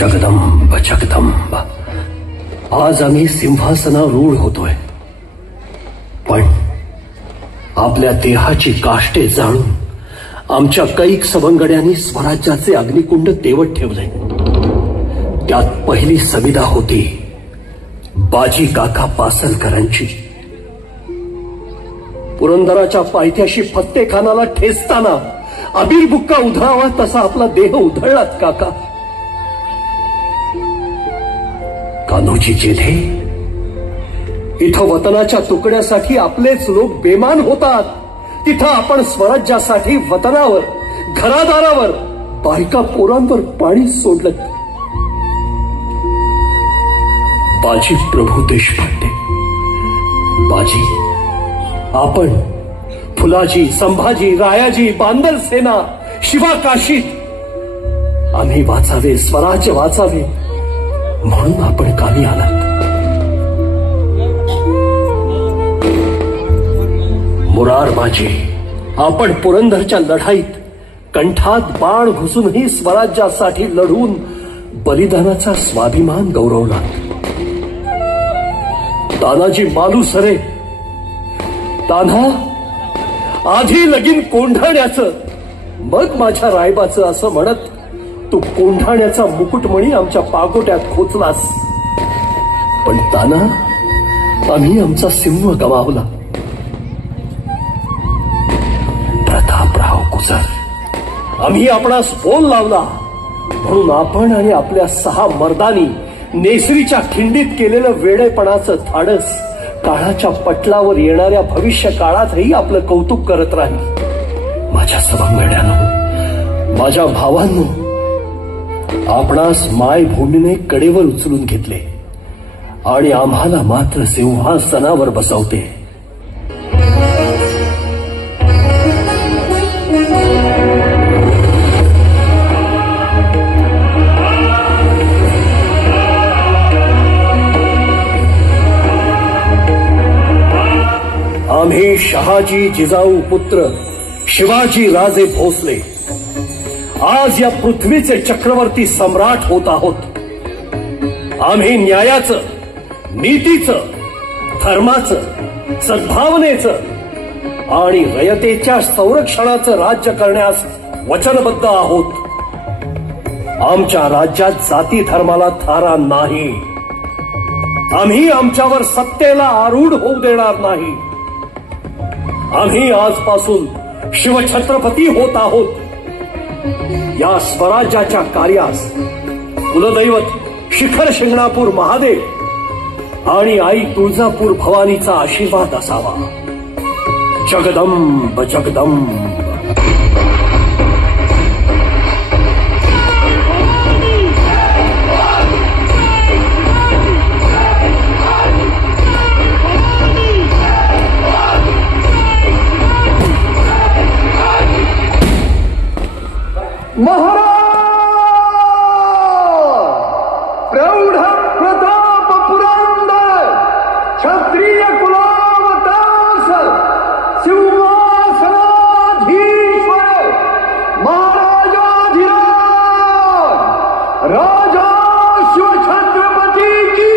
जगदंब जगदंब, आज आम्ही सिंहासनारूढ होतोय, पण आपल्या देहाची काष्टे जाळून आमच्या कैक सवंगड्यांनी स्वराज्याचे अग्निकुंड तेवत ठेवले। त्यात पहिली समिधा होती बाजी काका पासलकरांची। पुरंदराच्या पायथ्याशी फत्तेखानाला ठेचताना अबीर बुक्का उधळावा तसा आपला देह उधळलात काका। कान्होजी जेधे, इथं वतनाच्या तुकड्यासाठी आपलेच लोक बेमान होतात, तिथं आपण स्वराज्यासाठी वतनावर, घरादारावर, बायका पोरांवर पाणी सोडलं। बाजी प्रभू देशपांडे, बाजी आपण, फुलाजी, संभाजी, रायाजी, बांदल सेना, शिवा काशीत आम्ही वाचावे, स्वराज्य वाचावे म्हणून आपण कामी आलात। मुरार बाजी, आपण पुरंदरच्या लढाईत कंठात बाण घुसूनही स्वराज्यासाठी लढून बलिदानाचा स्वाभिमान गौरवला। तानाजी मालुसरे, तान्हा आधी लगीन कोंढाण्याचं मग माझ्या रायबाचं असं म्हणत तू कोंढाण्याचा मुकुटमणी आमच्या पागोट्यात खोचलास, पण ताना आम्ही आमचा सिंह गमावला। प्रतापराव गुजर, आम्ही आपणास बोल लावला म्हणून आपण आणि आपल्या 6 मर्दानी नेसरीच्या खिंडीत केलेलं वेडेपणाचं धाडस काळाच्या पटलावर येणाऱ्या भविष्य काळातही आपलं कौतुक करत राहील। माझ्या सवंगड्यांनो, माझ्या भावांनो, आपणास मायभूमीने कडेवर उचलून घेतले आणि आम्हाला मात्र सिंहासनावर बसवते। आम्ही शहाजी जिजाऊ पुत्र शिवाजी राजे भोसले आज या पृथ्वीचे चक्रवर्ती सम्राट होत आहोत। आम्ही न्यायाचं, नीतीचं, धर्माचं, सद्भावनेचं आणि रयतेच्या संरक्षणाचं राज्य करण्यास वचनबद्ध आहोत। आमच्या राज्यात जाती धर्माला थारा नाही। आम्ही आमच्यावर सत्तेला आरूढ होऊ देणार नाही। आम्ही आजपासून शिवछत्रपती होत आहोत। या स्वराज्याच्या कार्यास कुलदैवत शिखर शिंगणापूर महादेव आणि आई तुळजापूर भवानीचा आशीर्वाद असावा। जगदंब जगदंब। प्रौढ प्रताप पुरंदर क्षत्रिय कुलावतास सिंहासनाधीश्वर महाराजाधिराज राजा शिवछत्रपती की